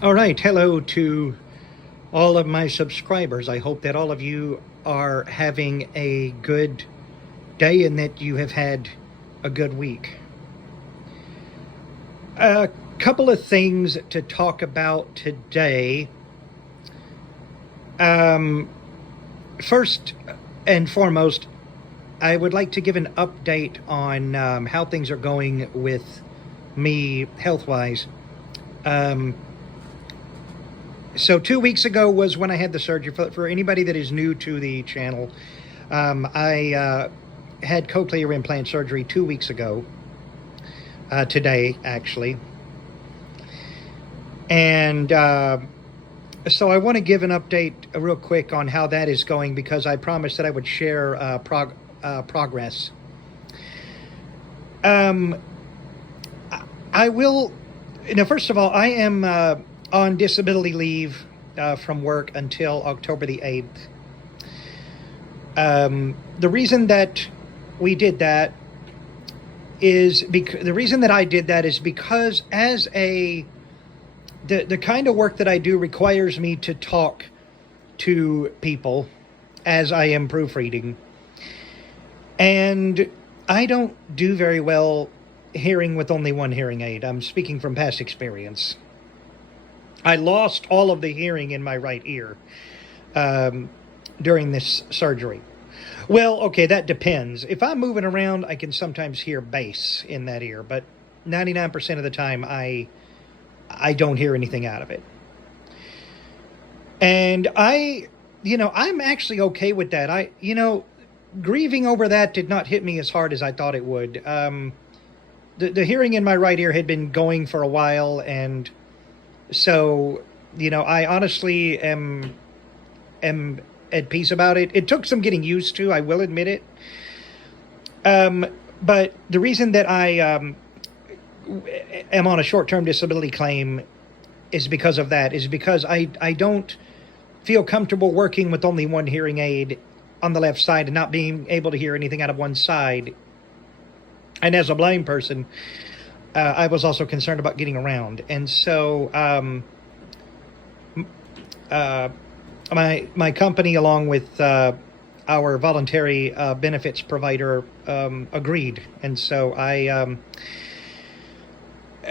All right, hello to all of my subscribers. I hope that all of you are having a good day and that you have had a good week. A couple of things to talk about today. First and foremost, I would like to give an update on how things are going with me health-wise. So 2 weeks ago was when I had the surgery. For anybody that is new to the channel, I had cochlear implant surgery 2 weeks ago, today actually. And so I want to give an update real quick on how that is going, because I promised that I would share progress. I will, first of all, I am on disability leave from work until October the 8th. The reason that we did that is because as the kind of work that I do requires me to talk to people as I am proofreading. And I don't do very well hearing with only one hearing aid. I'm speaking from past experience. I lost all of the hearing in my right ear during this surgery. Well, okay, that depends. If I'm moving around, I can sometimes hear bass in that ear, but 99% of the time I don't hear anything out of it. And I'm actually okay with that. Grieving over that did not hit me as hard as I thought it would. The hearing in my right ear had been going for a while, and so, I honestly am at peace about it. It took some getting used to, I will admit it. But the reason that I am on a short-term disability claim is because of that, is because I don't feel comfortable working with only one hearing aid on the left side and not being able to hear anything out of one side. And as a blind person, I was also concerned about getting around. And so my company, along with our voluntary benefits provider, agreed. And so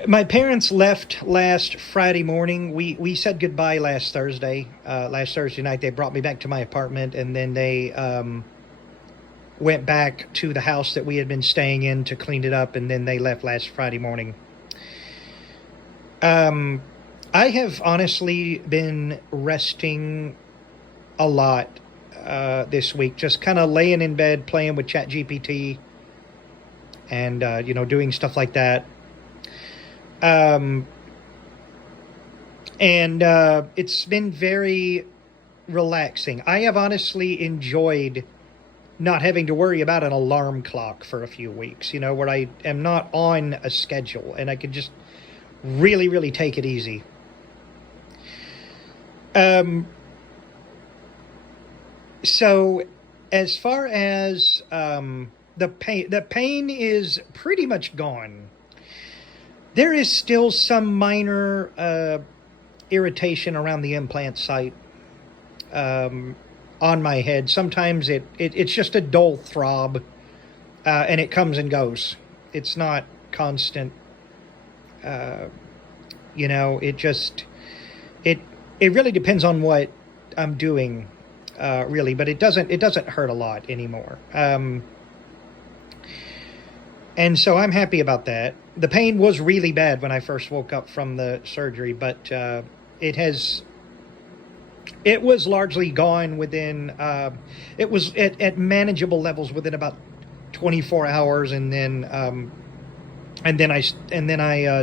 my parents left last Friday morning. We said goodbye last Thursday. Last Thursday night, they brought me back to my apartment, and then they went back to the house that we had been staying in to clean it up, and then they left last Friday morning. I have honestly been resting a lot this week, just kind of laying in bed, playing with ChatGPT, and doing stuff like that. And it's been very relaxing. I have honestly enjoyed not having to worry about an alarm clock for a few weeks, where I am not on a schedule and I can just really, really take it easy. So as far as the pain is pretty much gone. There is still some minor irritation around the implant site on my head. Sometimes it's just a dull throb, and it comes and goes. It's not constant. It really depends on what I'm doing, really, but it doesn't hurt a lot anymore. And so I'm happy about that. The pain was really bad when I first woke up from the surgery, but it was largely gone within, it was at manageable levels within about 24 hours. And then I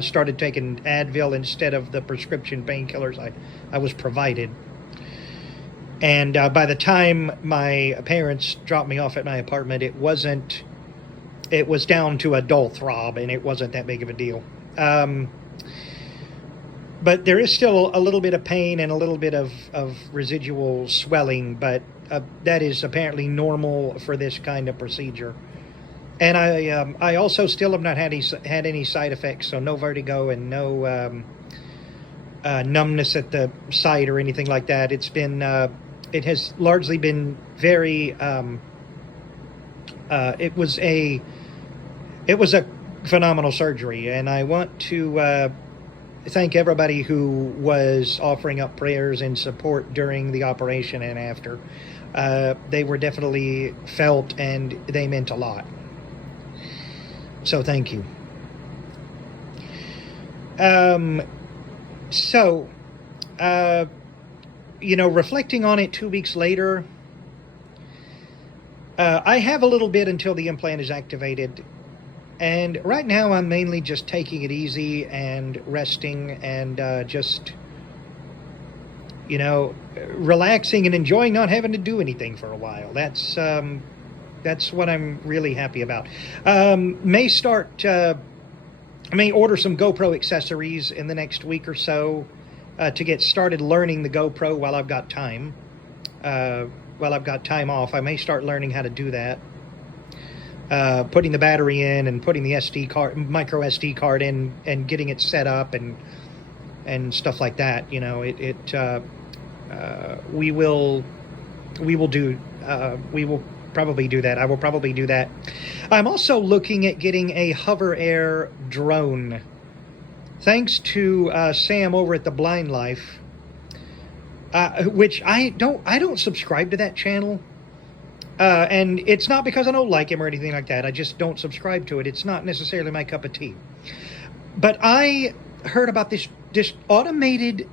started taking Advil instead of the prescription painkillers I was provided. And by the time my parents dropped me off at my apartment, it was down to a dull throb, and it wasn't that big of a deal. But there is still a little bit of pain and a little bit of residual swelling, but that is apparently normal for this kind of procedure. And I also still have not had any side effects, so no vertigo and no numbness at the site or anything like that. It has largely been very. It was a phenomenal surgery, and I want to thank everybody who was offering up prayers and support during the operation and after. They were definitely felt, and they meant a lot. So thank you. So, reflecting on it 2 weeks later, I have a little bit until the implant is activated. And right now I'm mainly just taking it easy and resting and just, relaxing and enjoying not having to do anything for a while. That's what I'm really happy about. May order some GoPro accessories in the next week or so to get started learning the GoPro while I've got time. While I've got time off, I may start learning how to do that. Putting the battery in and putting the micro SD card in and getting it set up and stuff like that. We will probably do that. I will probably do that. I'm also looking at getting a Hover Air drone. Thanks to Sam over at the Blind Life, which I don't subscribe to that channel. And it's not because I don't like him or anything like that. I just don't subscribe to it. It's not necessarily my cup of tea. But I heard about this automated,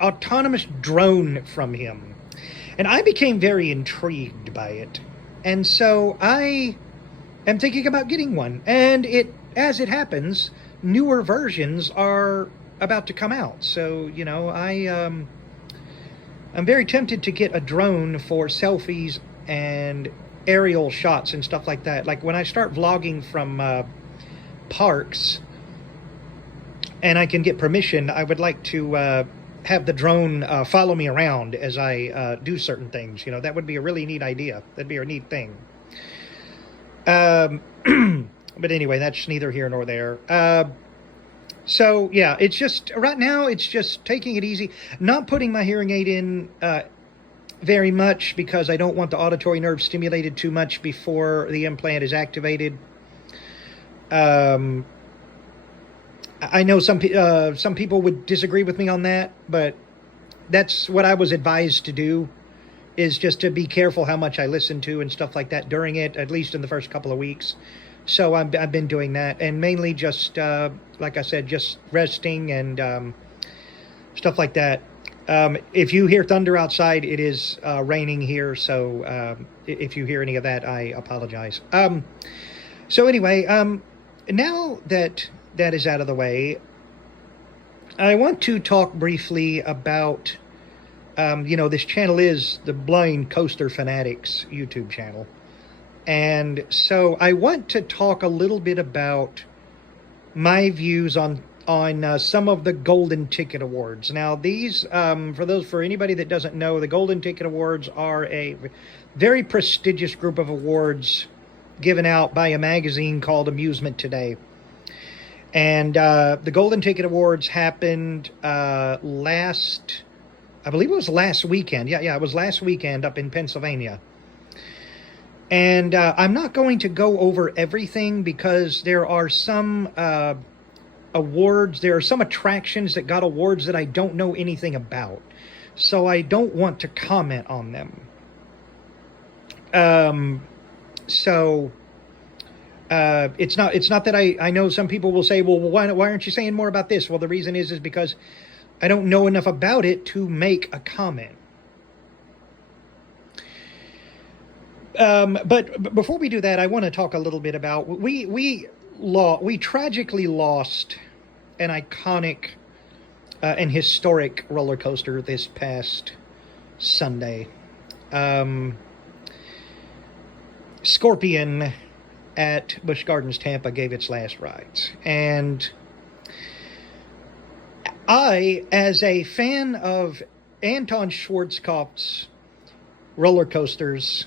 autonomous drone from him. And I became very intrigued by it. And so I am thinking about getting one. And as it happens, newer versions are about to come out. So, I'm very tempted to get a drone for selfies and aerial shots and stuff like that. Like when I start vlogging from parks and I can get permission, I would like to have the drone follow me around as I do certain things. That would be a really neat idea. That'd be a neat thing. But anyway, that's neither here nor there. So yeah, it's just right now, it's just taking it easy, not putting my hearing aid in very much because I don't want the auditory nerve stimulated too much before the implant is activated. I know some people would disagree with me on that, but that's what I was advised to do, is just to be careful how much I listen to and stuff like that during it, at least in the first couple of weeks. So I've been doing that, and mainly just, like I said, just resting and stuff like that. If you hear thunder outside, it is raining here, so if you hear any of that, I apologize. So anyway, now that is out of the way, I want to talk briefly about, this channel is the Blind Coaster Fanatics YouTube channel. And so I want to talk a little bit about my views on some of the Golden Ticket Awards. Now, these, for anybody that doesn't know, the Golden Ticket Awards are a very prestigious group of awards given out by a magazine called Amusement Today. And the Golden Ticket Awards happened I believe it was last weekend. Yeah, it was last weekend up in Pennsylvania. And I'm not going to go over everything because there are some awards, there are some attractions that got awards that I don't know anything about. So I don't want to comment on them. It's not that I know some people will say, well, why aren't you saying more about this? Well, the reason is because I don't know enough about it to make a comment. But before we do that, I want to talk a little bit about, we tragically lost an iconic and historic roller coaster this past Sunday. Scorpion at Busch Gardens, Tampa gave its last rides. And I, as a fan of Anton Schwarzkopf's roller coasters,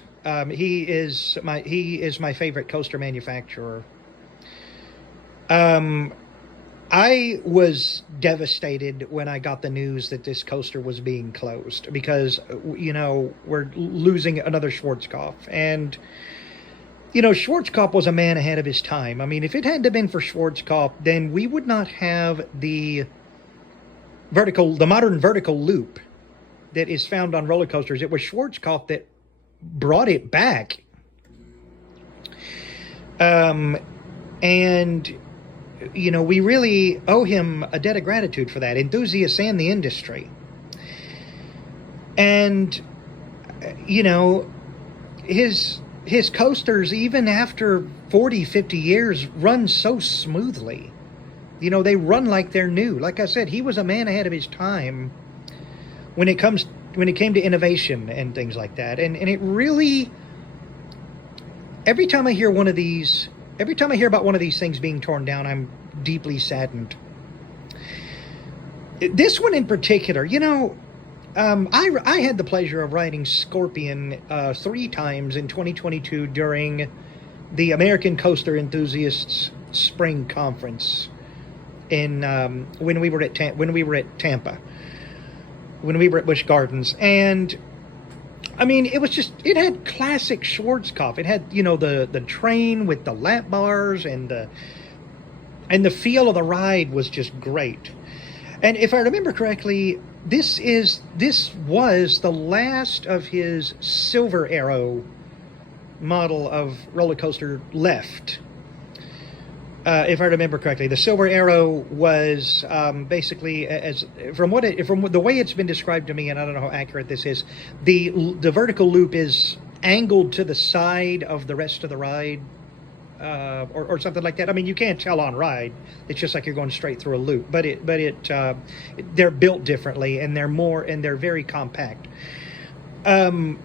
he is my favorite coaster manufacturer. I I was devastated when I got the news that this coaster was being closed because, we're losing another Schwarzkopf. And, Schwarzkopf was a man ahead of his time. I mean, if it hadn't been for Schwarzkopf, then we would not have the modern vertical loop that is found on roller coasters. It was Schwarzkopf that brought it back. And we really owe him a debt of gratitude for that, enthusiasts and the industry. And, his coasters, even after 40, 50 years, run so smoothly. They run like they're new. Like I said, he was a man ahead of his time when it came to innovation and things like that. And it really, every time I hear about one of these things being torn down, I'm deeply saddened. This one in particular, I had the pleasure of riding Scorpion 3 times in 2022 during the American Coaster Enthusiasts Spring Conference in when we were at Tampa, when we were at Busch Gardens. And I mean, it had classic Schwarzkopf. It had, the train with the lap bars, and the feel of the ride was just great. And if I remember correctly, this was the last of his Silver Arrow model of roller coaster left. If I remember correctly, the Silver Arrow was basically, from the way it's been described to me, and I don't know how accurate this is, the vertical loop is angled to the side of the rest of the ride, or something like that. I mean, you can't tell on ride; it's just like you're going straight through a loop. But they're built differently, and they're very compact. And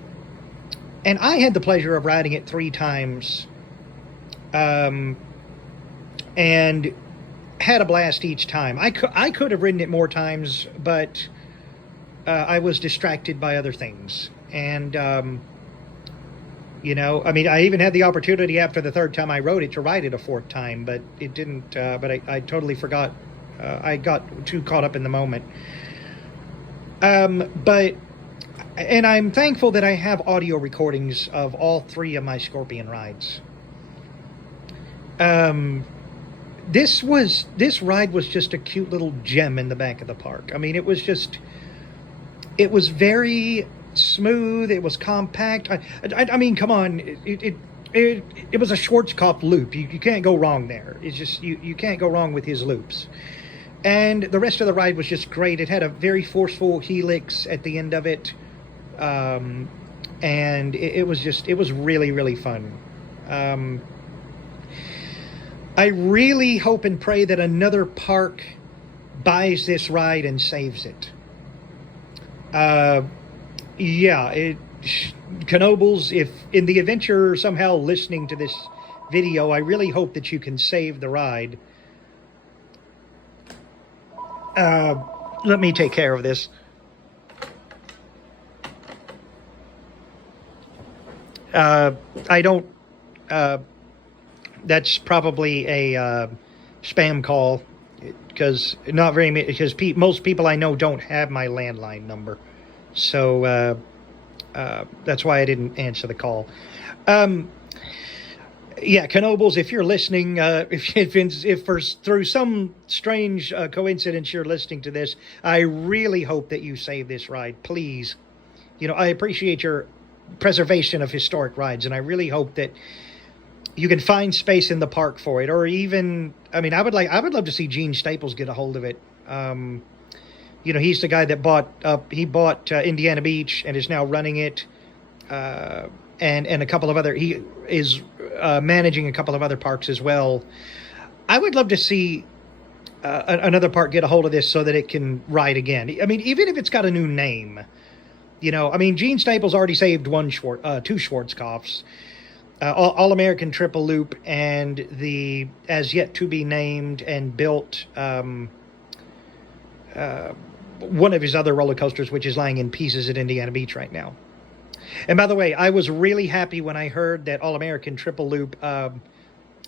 I had the pleasure of riding it 3 times. And had a blast each time. I could have ridden it more times, but I was distracted by other things. And, I even had the opportunity after the 3rd time I rode it to ride it a 4th time, but it didn't, but I totally forgot. I got too caught up in the moment. And I'm thankful that I have audio recordings of all 3 of my Scorpion rides. This ride was just a cute little gem in the back of the park. I mean, it was very smooth. It was compact. I mean, come on. It was a Schwarzkopf loop. You can't go wrong there. It's just, you can't go wrong with his loops. And the rest of the ride was just great. It had a very forceful helix at the end of it. And it was really, really fun. I really hope and pray that another park buys this ride and saves it. Knoebels, if in the event you're somehow listening to this video, I really hope that you can save the ride. Let me take care of this. That's probably a spam call, because most people I know don't have my landline number, so that's why I didn't answer the call. Knoebels, if you're listening, if through some strange coincidence you're listening to this, I really hope that you save this ride, please. I appreciate your preservation of historic rides, and I really hope that you can find space in the park for it, or even, I would love to see Gene Staples get a hold of it. He's the guy that bought Indiana Beach and is now running it, and a couple of other, he is managing a couple of other parks as well. I would love to see another park get a hold of this so that it can ride again. Even if it's got a new name, Gene Staples already saved 2 Schwarzkopfs. All-American Triple Loop, and the as yet to be named and built one of his other roller coasters, which is lying in pieces at Indiana Beach right now. And by the way, I was really happy when I heard that All-American Triple Loop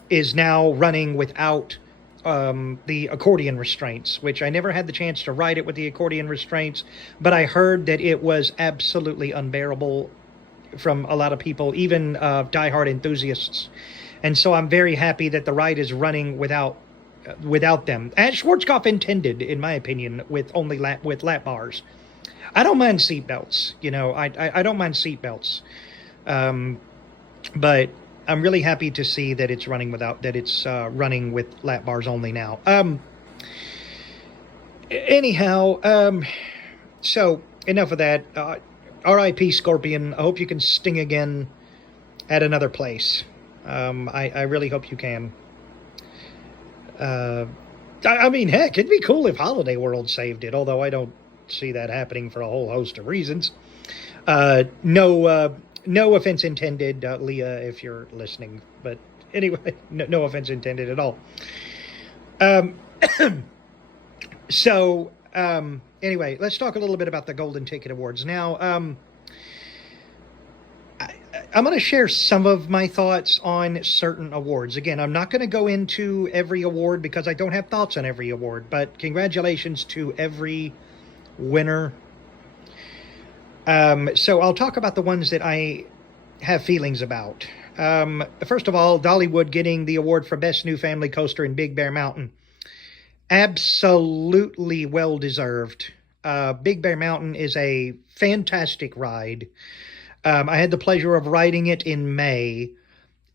is now running without the accordion restraints, which I never had the chance to ride it with the accordion restraints, but I heard that it was absolutely unbearable from a lot of people, even diehard enthusiasts. And so I'm very happy that the ride is running without them, as Schwarzkopf intended, in my opinion, with only lap bars. I don't mind seat belts, I don't mind seat belts, but I'm really happy to see that it's running with lap bars only now. Anyhow, so enough of that. R.I.P. Scorpion. I hope you can sting again at another place. I really hope you can. I mean, heck, it'd be cool if Holiday World saved it, although I don't see that happening for a whole host of reasons. No offense intended, Leah, if you're listening. But anyway, no offense intended at all. Anyway, let's talk a little bit about the Golden Ticket Awards. Now, I'm going to share some of my thoughts on certain awards. Again, I'm not going to go into every award because I don't have thoughts on every award, but congratulations to every winner. So I'll talk about the ones that I have feelings about. First of all, Dollywood getting the award for Best New Family Coaster in Big Bear Mountain. Absolutely well-deserved. Big Bear Mountain is a fantastic ride. I had the pleasure of riding it in May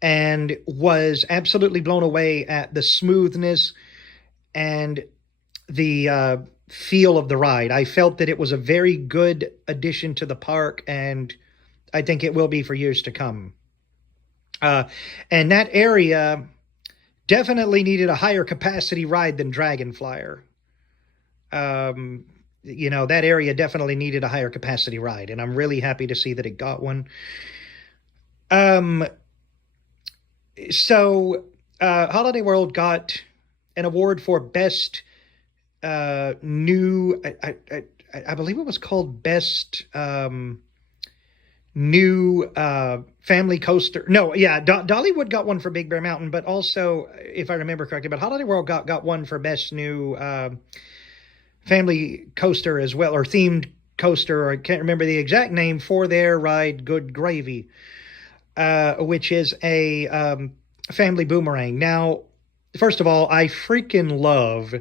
and was absolutely blown away at the smoothness and the feel of the ride. I felt that it was a very good addition to the park, and I think it will be for years to come. And that area definitely needed a higher capacity ride than Dragon Flyer. That area definitely needed a higher capacity ride, and I'm really happy to see that it got one. Holiday World got an award for Best New, I believe it was called Best New Family Coaster. No, yeah, Dollywood got one for Big Bear Mountain, but also, if I remember correctly, but Holiday World got one for Best New Family Coaster as well, or Themed Coaster, or I can't remember the exact name, for their ride Good Gravy, which is a family boomerang. Now, first of all, I freaking love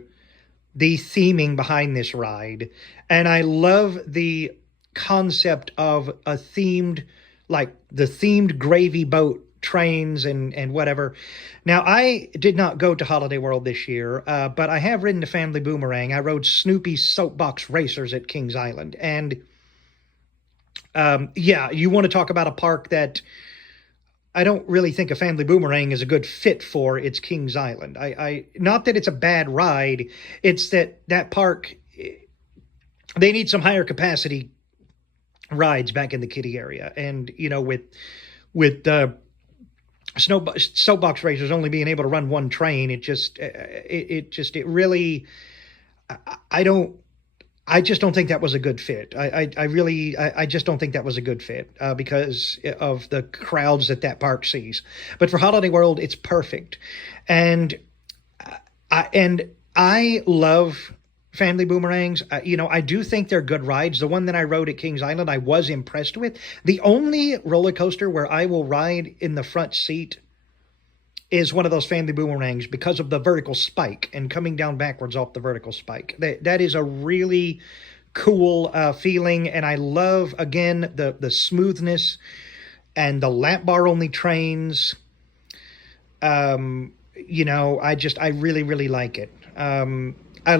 the theming behind this ride, and I love the concept of a themed, like the themed gravy boat trains and whatever. Now, I did not go to Holiday World this year, but I have ridden the Family Boomerang. I rode Snoopy's Soapbox Racers at Kings Island, and you want to talk about a park that I don't really think a Family Boomerang is a good fit for. It's Kings Island. I not that it's a bad ride, it's that park, they need some higher capacity rides back in the kiddie area. And, with Soapbox Racers only being able to run one train, it really, I just don't think that was a good fit. I just don't think that was a good fit because of the crowds that park sees. But for Holiday World, it's perfect. And I love Family Boomerangs. I do think they're good rides. The one that I rode at Kings Island, I was impressed with. The only roller coaster where I will ride in the front seat is one of those Family Boomerangs because of the vertical spike and coming down backwards off the vertical spike. That is a really cool feeling, and I love, again, the smoothness and the lap bar only trains. I really, really like it. I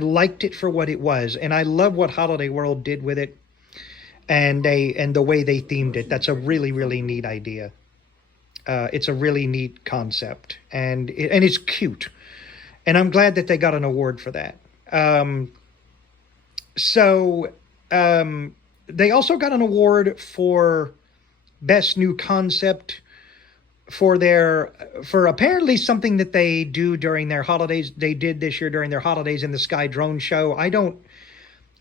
liked it for what it was, and I love what Holiday World did with it, and the way they themed it. That's a really, really neat idea. It's a really neat concept, and it's cute, and I'm glad that they got an award for that. They also got an award for Best New Concept for apparently something that they do during their holidays. They did this year during their Holidays in the Sky drone show.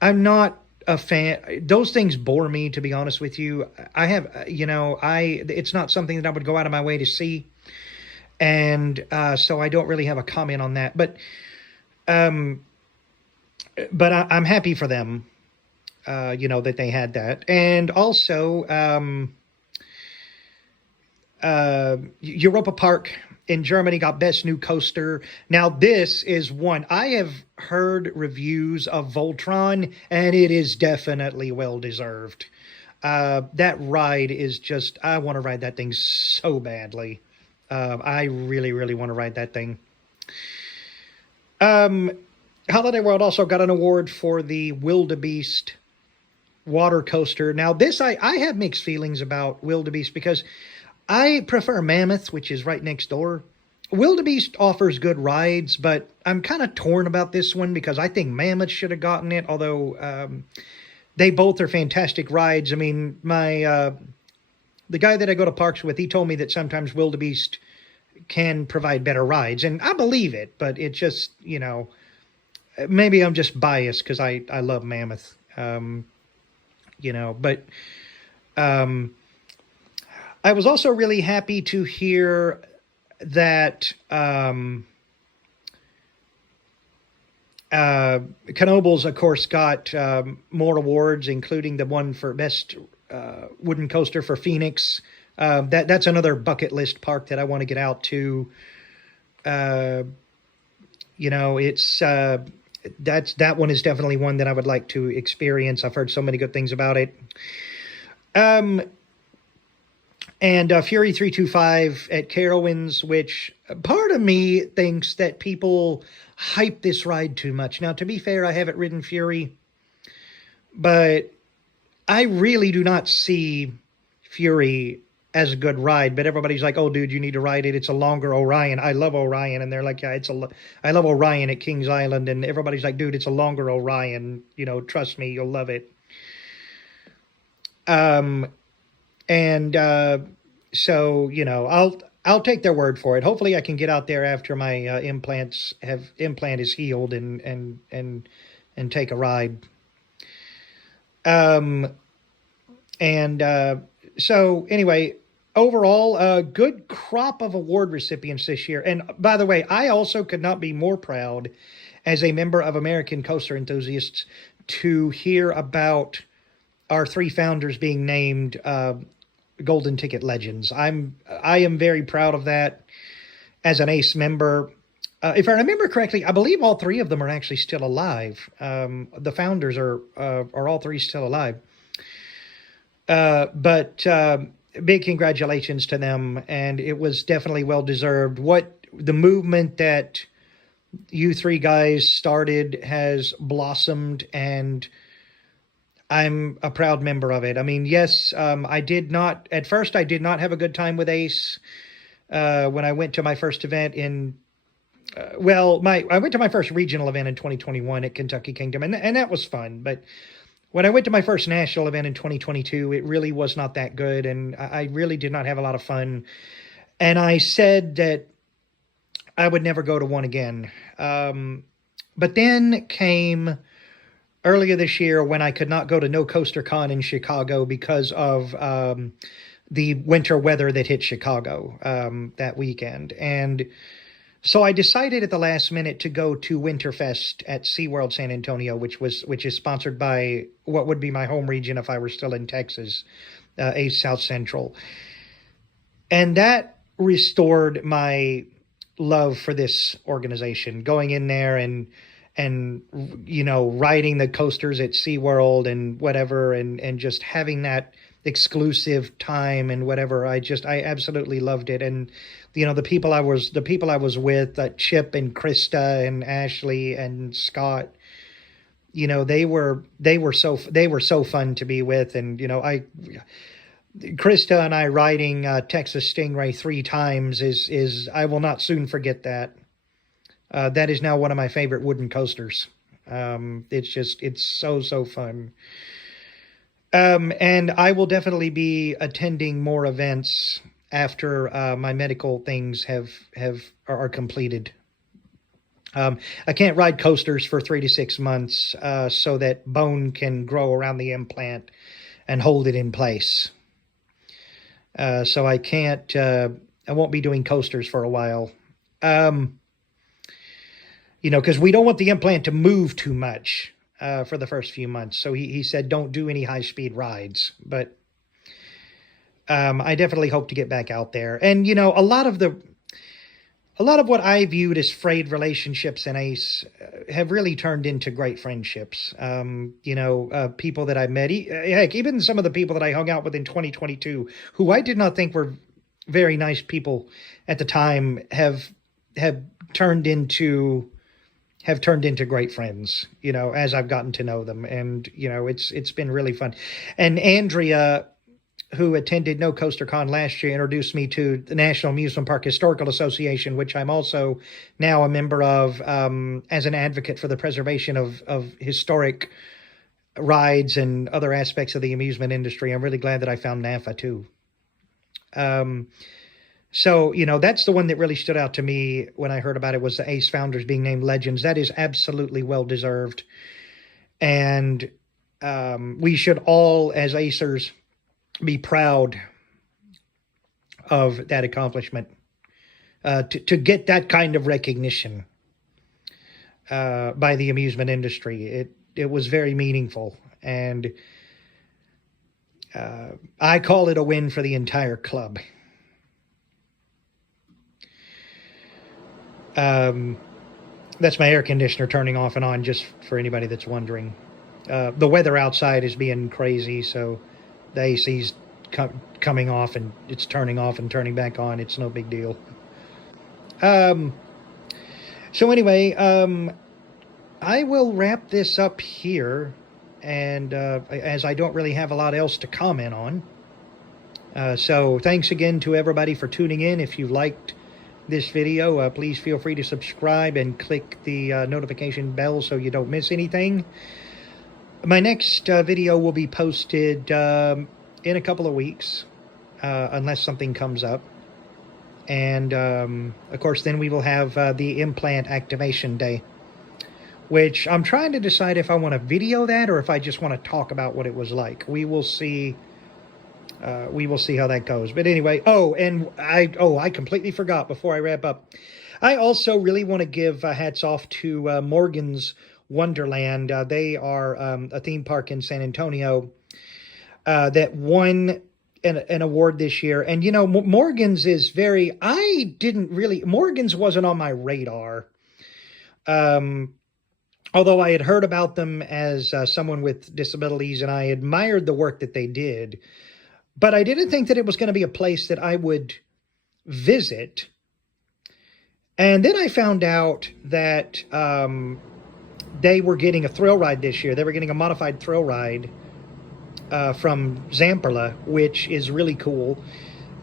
I'm not a fan. Those things bore me, to be honest with you. It's not something that I would go out of my way to see. And so I don't really have a comment on that. Um, I'm happy for them, that they had that. And also, Europa Park in Germany got Best New Coaster. Now, this is one I have heard reviews of Voltron, and it is definitely well deserved. That ride is just, I want to ride that thing so badly. I really, really want to ride that thing. Um, Holiday World also got an award for the Wildebeest water coaster. Now, this I have mixed feelings about Wildebeest because I prefer Mammoth, which is right next door. Wildebeest offers good rides, but I'm kind of torn about this one because I think Mammoth should have gotten it, although they both are fantastic rides. I mean, the guy that I go to parks with, he told me that sometimes Wildebeest can provide better rides, and I believe it, but it just, maybe I'm just biased because I love Mammoth, but I was also really happy to hear that Knoebels, of course, got more awards, including the one for Best Wooden Coaster for Phoenix. That's another bucket list park that I want to get out to. It's that one is definitely one that I would like to experience. I've heard so many good things about it. And Fury 325 at Carowinds, which part of me thinks that people hype this ride too much. Now, to be fair, I haven't ridden Fury, but I really do not see Fury as a good ride. But everybody's like, "Oh, dude, you need to ride it. It's a longer Orion." I love Orion, and they're like, "Yeah, I love Orion at Kings Island," and everybody's like, "Dude, it's a longer Orion. Trust me, you'll love it." And so I'll take their word for it. Hopefully, I can get out there after my implant is healed and take a ride. So anyway, overall, a good crop of award recipients this year. And by the way, I also could not be more proud as a member of American Coaster Enthusiasts to hear about our three founders being named Golden Ticket Legends. I am very proud of that as an ACE member. If I remember correctly, I believe all three of them are actually still alive. The founders are all three still alive. But big congratulations to them, and it was definitely well deserved. What the movement that you three guys started has blossomed, and I'm a proud member of it. I mean, yes, I did not have a good time with ACE when I went to my first event I went to my first regional event in 2021 at Kentucky Kingdom, and that was fun. But when I went to my first national event in 2022, it really was not that good, and I really did not have a lot of fun. And I said that I would never go to one again. But then came earlier this year when I could not go to No Coaster Con in Chicago because of the winter weather that hit Chicago that weekend. And so I decided at the last minute to go to Winterfest at SeaWorld San Antonio, which is sponsored by what would be my home region if I were still in Texas, ACE South Central. And that restored my love for this organization, going in there and riding the coasters at SeaWorld and whatever, and just having that exclusive time and whatever. I absolutely loved it. And the people I was with, Chip and Krista and Ashley and Scott, they were so fun to be with. And Krista and I riding Texas Stingray 3 times is I will not soon forget that. That is now one of my favorite wooden coasters. It's so fun. And I will definitely be attending more events after my medical things are completed. I can't ride coasters for 3 to 6 months so that bone can grow around the implant and hold it in place. So I can't I won't be doing coasters for a while. You know, because we don't want the implant to move too much for the first few months. So he said, don't do any high-speed rides. But I definitely hope to get back out there. And, you know, a lot of what I viewed as frayed relationships in ACE have really turned into great friendships. You know, people that I met, heck, even some of the people that I hung out with in 2022, who I did not think were very nice people at the time, have turned into great friends, you know, as I've gotten to know them. And, you know, it's been really fun. And Andrea, who attended No Coaster Con last year, introduced me to the National Amusement Park Historical Association, which I'm also now a member of, as an advocate for the preservation of historic rides and other aspects of the amusement industry. I'm really glad that I found NAFA too. So, you know, that's the one that really stood out to me when I heard about it, was the ACE founders being named legends. That is absolutely well-deserved. And we should all, as ACErs, be proud of that accomplishment, to get that kind of recognition by the amusement industry. It was very meaningful. And I call it a win for the entire club. That's my air conditioner turning off and on, just for anybody that's wondering. The weather outside is being crazy, so the AC's coming off and it's turning off and turning back on. It's no big deal. So anyway, I will wrap this up here. And as I don't really have a lot else to comment on. So thanks again to everybody for tuning in. If you liked this video, please feel free to subscribe and click the notification bell so you don't miss anything. My next video will be posted in a couple of weeks, unless something comes up. And of course, then we will have the implant activation day, which I'm trying to decide if I want to video that or if I just want to talk about what it was like. We will see. We will see how that goes. But anyway, I completely forgot before I wrap up. I also really want to give hats off to Morgan's Wonderland. They are a theme park in San Antonio that won an award this year. And, you know, Morgan's is Morgan's wasn't on my radar. Although I had heard about them as someone with disabilities, and I admired the work that they did. But I didn't think that it was going to be a place that I would visit. And then I found out that they were getting a thrill ride this year. They were getting a modified thrill ride from Zamperla, which is really cool.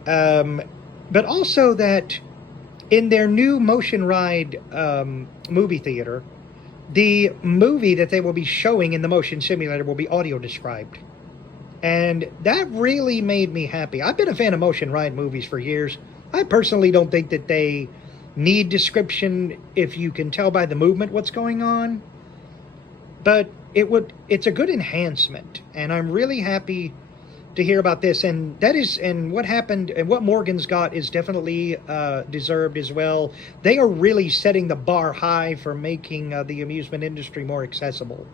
But also that in their new motion ride movie theater, the movie that they will be showing in the motion simulator will be audio described. And that really made me happy. I've been a fan of motion ride movies for years. I personally don't think that they need description if you can tell by the movement what's going on. But it's a good enhancement. And I'm really happy to hear about this. And what happened and what Morgan's got is definitely deserved as well. They are really setting the bar high for making the amusement industry more accessible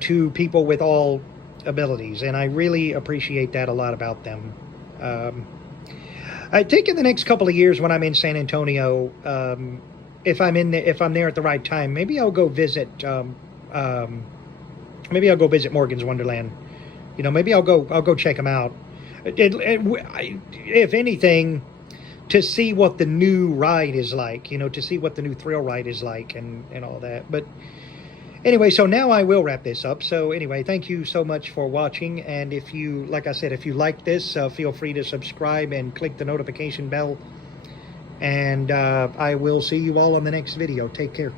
to people with all abilities, and I really appreciate that a lot about them. I think in the next couple of years when I'm in San Antonio, if I'm there at the right time, maybe I'll go visit Morgan's Wonderland. You know, maybe I'll go check them out. If anything, to see what the new ride is like, you know, to see what the new thrill ride is like and all that. But anyway, so now I will wrap this up. So anyway, thank you so much for watching. And if you, like I said, if you like this, feel free to subscribe and click the notification bell. And I will see you all on the next video. Take care.